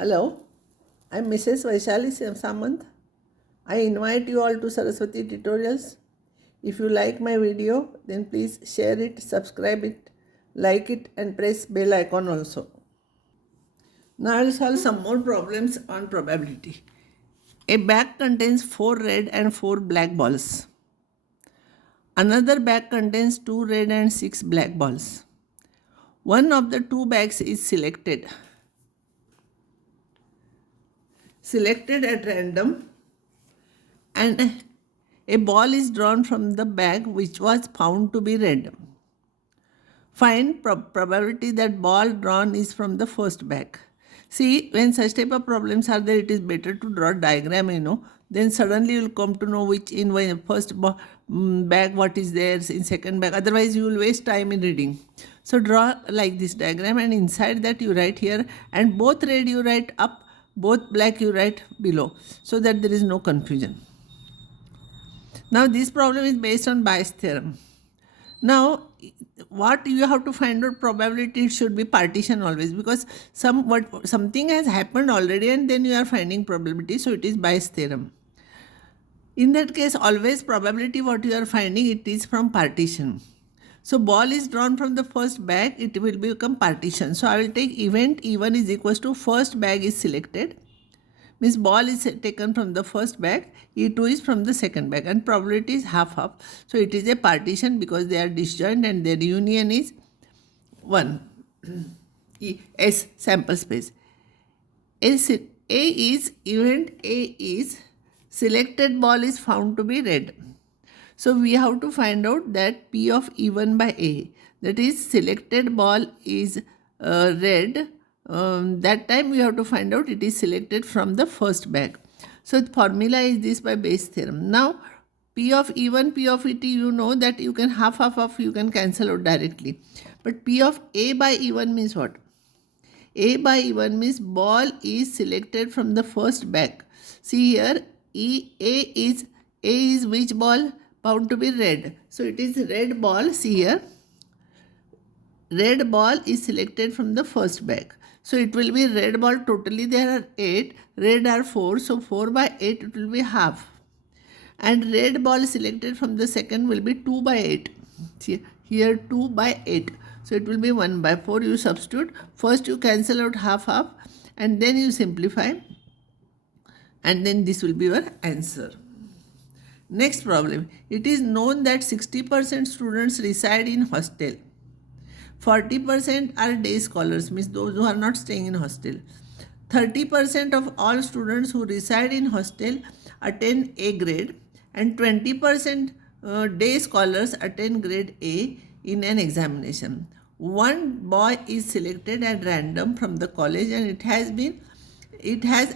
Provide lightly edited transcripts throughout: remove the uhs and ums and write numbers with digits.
Hello, I'm Mrs. Vaishali Samant. I invite you all to Saraswati Tutorials. If you like my video, then please share it, subscribe it, like it and press bell icon also. Now I'll solve some more problems on probability. A bag contains 4 red and 4 black balls. Another bag contains 2 red and 6 black balls. One of the two bags is selected at random, and a ball is drawn from the bag which was found to be red. Find probability that ball drawn is from the first bag. See, when such type of problems are there, it is better to draw diagram, then suddenly you will come to know which in first bag what is there, in second bag. Otherwise, you will waste time in reading. So draw like this diagram, and inside that you write here, and both red you write up, both black you write below, so that there is no confusion. Now this problem is based on Bayes theorem. Now what you have to find out probability, it should be partition always, because something has happened already and then you are finding probability, so it is Bayes theorem. In that case, always probability what you are finding, it is from partition. So ball is drawn from the first bag, it will become partition. So I will take event E1 is equals to first bag is selected, means ball is taken from the first bag, E2 is from the second bag, and probability is half. So it is a partition because they are disjoint and their union is 1. S sample space. Event A is selected ball is found to be red. So we have to find out that P of E1 by A, that is selected ball is red. That time we have to find out it is selected from the first bag. So the formula is this by Bayes theorem. Now P of E1, P of Et, you know that you can half you can cancel out directly. But P of A by E1 means what? A by E1 means ball is selected from the first bag. See here, A is which ball? Bound to be red. So it is red ball. See here, red ball is selected from the first bag. So it will be red ball, totally there are 8, red are 4, so 4 by 8 it will be half. And red ball selected from the second will be 2 by 8. See here 2 by 8. So it will be 1 by 4. You substitute. First you cancel out half and then you simplify. And then this will be your answer. Next problem. It is known that 60% students reside in hostel. 40% are day scholars, means those who are not staying in hostel. 30% of all students who reside in hostel attend A grade, and 20% day scholars attend grade A in an examination. One boy is selected at random from the college and it has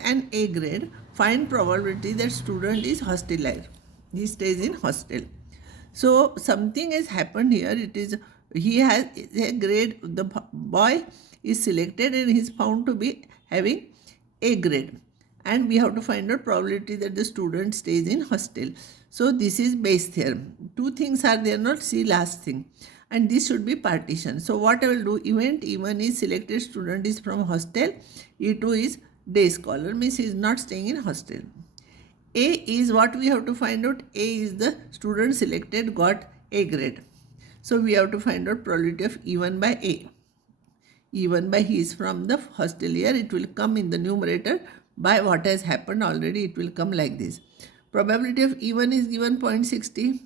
an A grade. Find probability that student is hostelier. He stays in hostel. So something has happened here. He has a grade, the boy is selected and he is found to be having A grade, and we have to find out probability that the student stays in hostel. So this is Bayes theorem. Two things are there, not see last thing, and this should be partition. So what I will do, event E1 is selected student is from hostel, E2 is day scholar, means he is not staying in hostel. A is what we have to find out. A is the student selected got A grade. So we have to find out probability of E1 by A. E1 by he is from the hostelier. It will come in the numerator by what has happened already. It will come like this. Probability of E1 is given 0.60.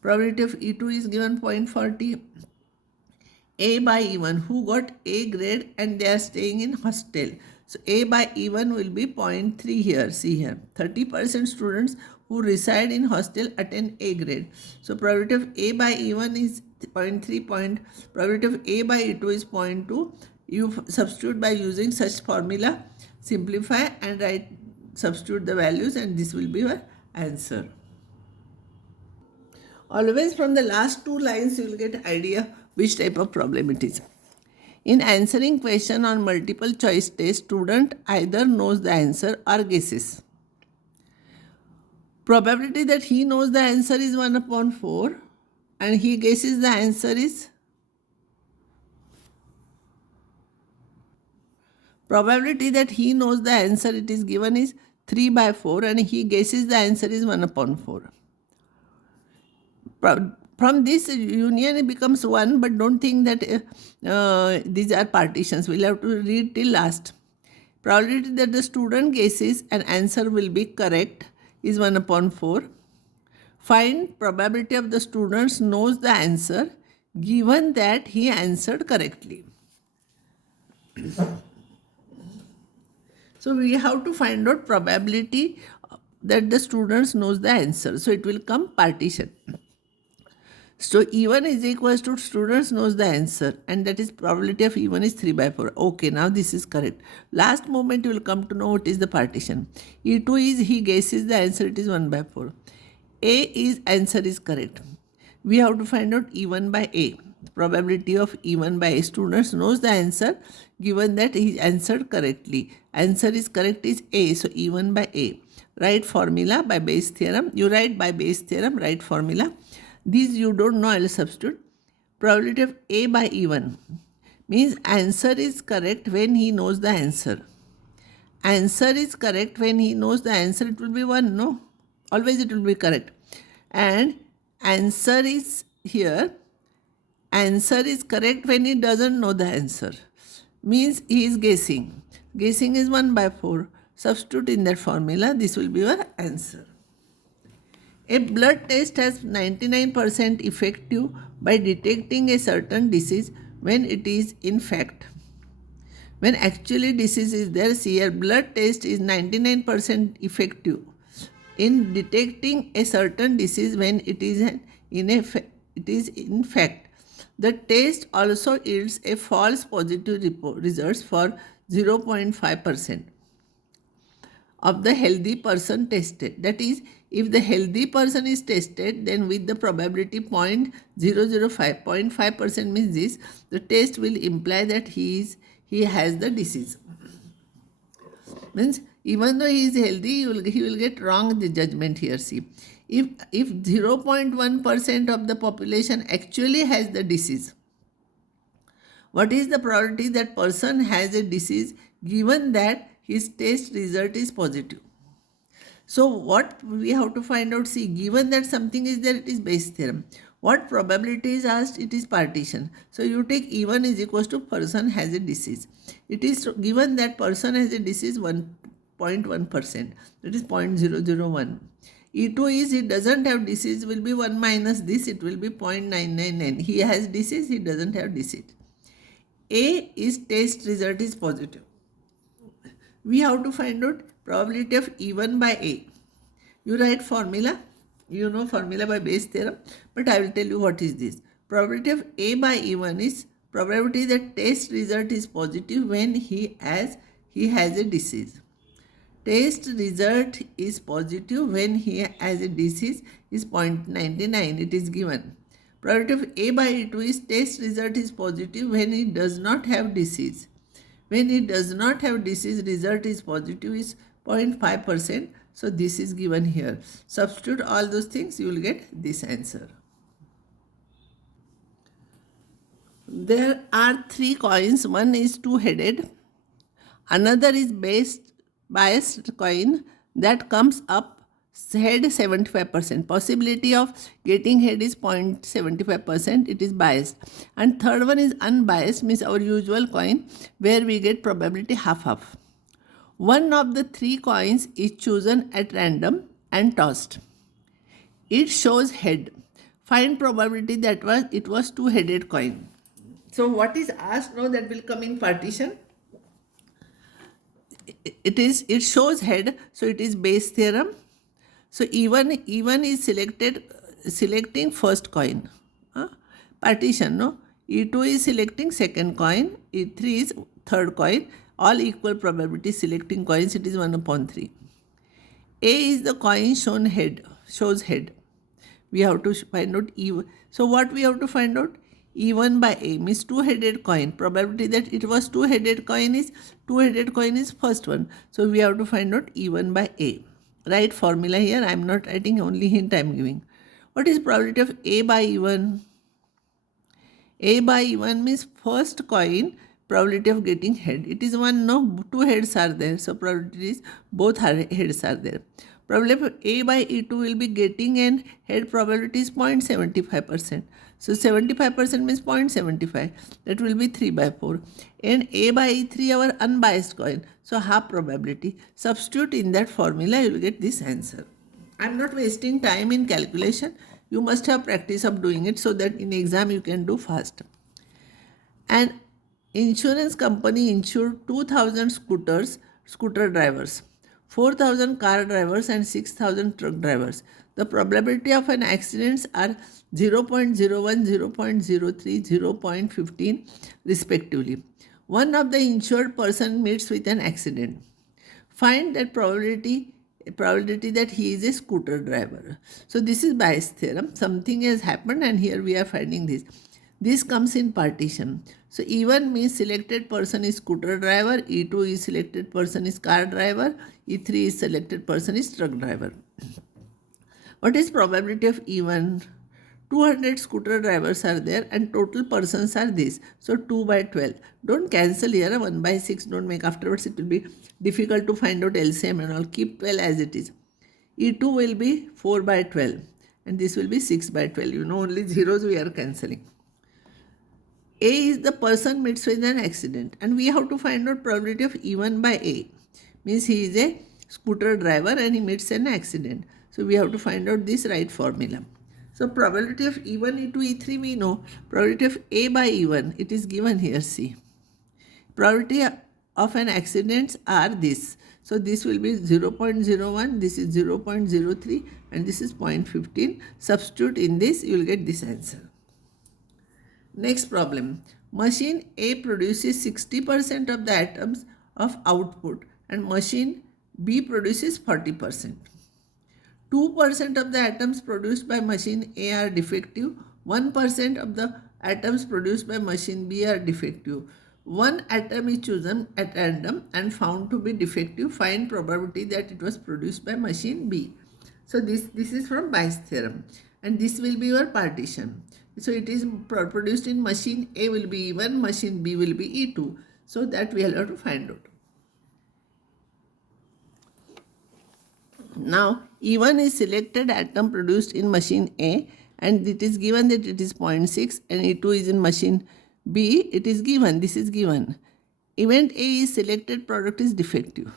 Probability of E2 is given 0.40. A by E1 who got A grade and they are staying in hostel. So A by E1 will be 0.3 here. See here, 30% students who reside in hostel attend A grade. So probability of A by E1 is 0.3. Probability of A by E2 is 0.2. You substitute by using such formula, simplify and substitute the values, and this will be your answer. Always from the last two lines you will get idea which type of problem it is. In answering question on multiple choice test, student either knows the answer or guesses. Probability that he knows the answer is 1/4 and he guesses the answer is Probability that he knows the answer it is given is 3 by 4 and he guesses the answer is 1 upon 4. From this union it becomes 1, but don't think that these are partitions. We'll have to read till last. Probability that the student guesses an answer will be correct is 1 upon 4. Find probability of the student knows the answer given that he answered correctly. So we have to find out probability that the student knows the answer. So it will come partition. So E1 is equals to students knows the answer, and that is probability of E1 is 3 by 4. Okay, now this is correct. Last moment you will come to know what is the partition. E2 is he guesses the answer, it is 1 by 4. A is answer is correct. We have to find out E1 by A. Probability of E1 by A, students knows the answer given that he answered correctly. Answer is correct is A, so E1 by A. Write formula by Bayes theorem. You write by Bayes theorem, write formula. These you don't know, I will substitute. Probability of A by E1 means answer is correct when he knows the answer. Answer is correct when he knows the answer, it will be 1, no? Always it will be correct. And answer is here, answer is correct when he doesn't know the answer. Means he is guessing. Guessing is 1 by 4. Substitute in that formula, this will be your answer. A blood test has 99% effective by detecting a certain disease when it is in fact. When actually disease is there, see here, blood test is 99% effective in detecting a certain disease when it is in fact. The test also yields a false positive results for 0.5% of the healthy person tested. That is, if the healthy person is tested, then with the probability 0.005, 0.5% means this, the test will imply that he has the disease. Means even though he is healthy, he will get wrong the judgment here. See, if 0.1% of the population actually has the disease, what is the probability that person has a disease given that his test result is positive? So what we have to find out, see, given that something is there, it is Bayes theorem. What probability is asked? It is partition. So you take E1 is equals to person has a disease. It is given that person has a disease 1.1%. That is 0.001. E2 is he doesn't have disease, will be 1 minus this, it will be 0.999. He has disease, he doesn't have disease. A is test result is positive. We have to find out probability of E1 by A. You write formula. You know formula by Bayes theorem, but I will tell you what is this. Probability of A by E1 is probability that test result is positive when he has a disease. Test result is positive when he has a disease is 0.99. It is given. Probability of A by E2 is test result is positive when he does not have disease. When he does not have disease, result is positive is 0.5%. So this is given here. Substitute all those things, you will get this answer. There are 3 coins. One is two-headed. Another is biased coin that comes up head 75%. Possibility of getting head is 0.75%. It is biased. And third one is unbiased, means our usual coin where we get probability half-half. One of the 3 coins is chosen at random and tossed. It shows head. Find probability that it was two-headed coin. So what is asked now, that will come in partition. It shows head, so it is Bayes theorem. So E1 is selecting first coin. Partition, no? E2 is selecting second coin. E3 is third coin. All equal probability selecting coins, it is 1 upon 3. A is the coin shows head. We have to find out E1. So what we have to find out? E1 by A means two-headed coin. Probability that it was two-headed coin is first one. So we have to find out E1 by A. Write formula here. I am not writing, only hint I am giving. What is probability of A by E1? A by E1 means first coin probability of getting head. It is one, no, two heads are there. So probability is both heads are there. Probability of A by E2 will be getting an head probability is 0.75%. So 75% means 0.75. That will be 3 by 4. And A by E3 our unbiased coin. So half probability. Substitute in that formula, you will get this answer. I am not wasting time in calculation. You must have practice of doing it so that in exam you can do fast. An insurance company insured 2000 scooter drivers, 4000 car drivers and 6000 truck drivers. The probability of an accidents are 0.01, 0.03, 0.15 respectively. One of the insured person meets with an accident. Find that probability that he is a scooter driver. So this is bias theorem. Something has happened and here we are finding this. This comes in partition. So E1 means selected person is scooter driver, E2 is selected person is car driver, E3 is selected person is truck driver. What is probability of E1? 200 scooter drivers are there and total persons are this. So 2 by 12. Don't cancel here. 1 by 6 don't make. Afterwards it will be difficult to find out LCM and all. Keep 12 as it is. E2 will be 4 by 12 and this will be 6 by 12. You know, only zeros we are cancelling. A is the person meets with an accident and we have to find out probability of E1 by A. Means he is a scooter driver and he meets an accident. So we have to find out this right formula. So probability of E1, E2, E3 we know. Probability of A by E1, it is given here, see. Probability of an accident are this. So this will be 0.01, this is 0.03 and this is 0.15. Substitute in this, you will get this answer. Next problem. Machine A produces 60% of the atoms of output and machine B produces 40%. 2% of the atoms produced by machine A are defective. 1% of the atoms produced by machine B are defective. One atom is chosen at random and found to be defective. Find probability that it was produced by machine B. So this is from Bayes' theorem and this will be your partition. So it is produced in machine A will be E1, machine B will be E2. So that we have to find out. Now E1 is selected atom produced in machine A and it is given that it is 0.6 and E2 is in machine B, it is given, this is given. Event A is selected product is defective.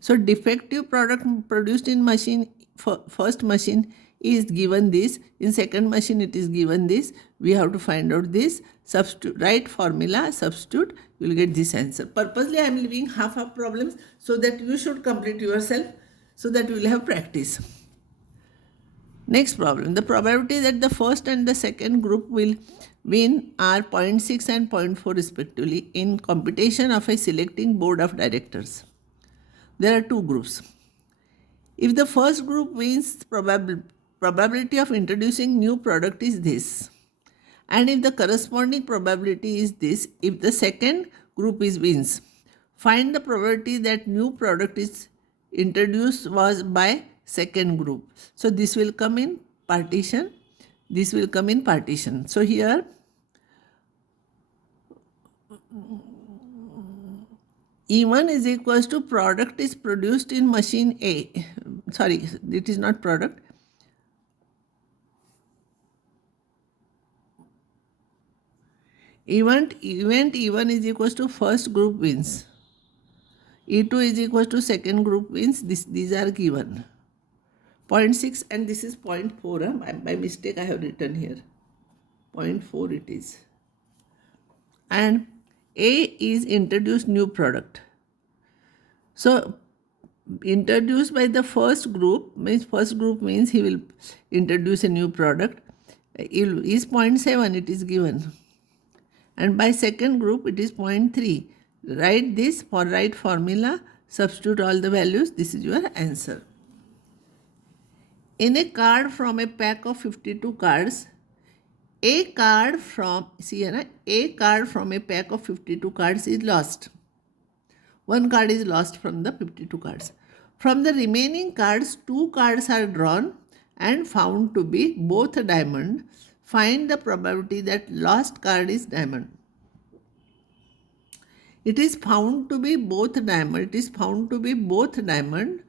So defective product produced in machine, first machine is given this, in second machine it is given this. We have to find out this, substitute, right formula, substitute, you will get this answer. Purposely I am leaving half of problems so that you should complete yourself, so that you will have practice. Next problem. The probability that the first and the second group will win are 0.6 and 0.4 respectively in computation of a selecting board of directors. There are two groups. If the first group wins, probability of introducing new product is this. And if the corresponding probability is this, if the second group is wins, find the probability that new product is introduced was by second group. So this will come in partition, this will come in partition. So here E1 is equals to product is produced in machine A. Sorry, it is not product. Event E1 is equals to first group wins. E2 is equals to second group wins. These are given. 0.6 and this is 0.4. By mistake I have written here. 0.4 it is. And A is introduced new product. So introduced by the first group means he will introduce a new product. Is 0.7 it is given. And by second group it is 0.3. Write this for right formula, substitute all the values, this is your answer. In a card from a pack of 52 cards, a card from a pack of 52 cards is lost. One card is lost from the 52 cards. From the remaining cards, 2 cards are drawn and found to be both a diamond. Find the probability that lost card is diamond. It is found to be both diamond. It is found to be both diamond.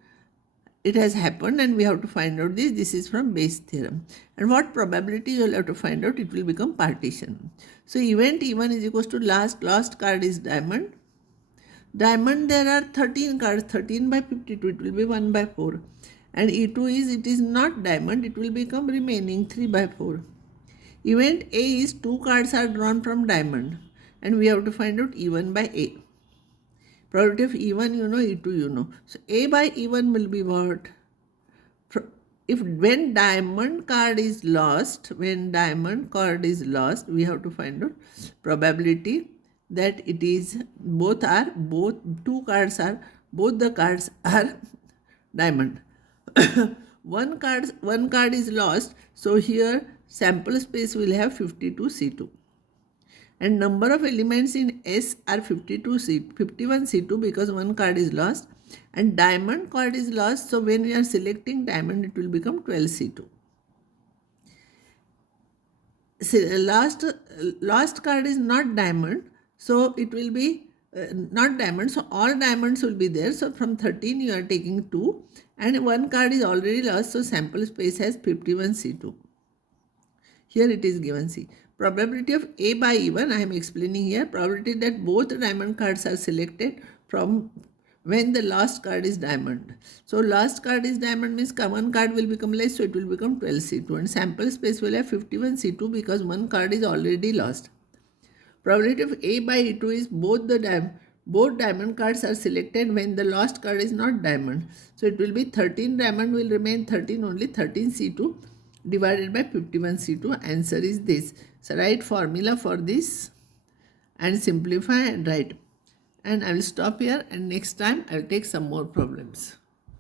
It has happened and we have to find out this. This is from Bayes' theorem. And what probability you will have to find out? It will become partition. So event E1 is equals to last card is diamond. Diamond, there are 13 cards, 13 by 52, it will be 1 by 4. And E2 is, it is not diamond, it will become remaining 3 by 4. Event A is 2 cards are drawn from diamond. And we have to find out E1 by A. Probability of E1 you know, E2 you know. So A by E1 will be what? If when diamond card is lost, we have to find out probability that it is both the cards are diamond. one card is lost, so here sample space will have 52C2 and number of elements in S are 51C2 because one card is lost and diamond card is lost, so when we are selecting diamond it will become 12C2. Last card is not diamond, so it will be not diamond, so all diamonds will be there. So from 13 you are taking 2 and one card is already lost, so sample space has 51C2. Here it is given, see. Probability of A by E1, I am explaining here. Probability that both diamond cards are selected from when the last card is diamond. So last card is diamond means one card will become less, so it will become 12C2 and sample space will have 51C2 because one card is already lost. Probability of A by E2 is both diamond cards are selected when the last card is not diamond. So it will be 13 diamond will remain 13 only, 13C2 divided by 51C2. Answer is this. So write formula for this and simplify and write. And I will stop here and next time I will take some more problems.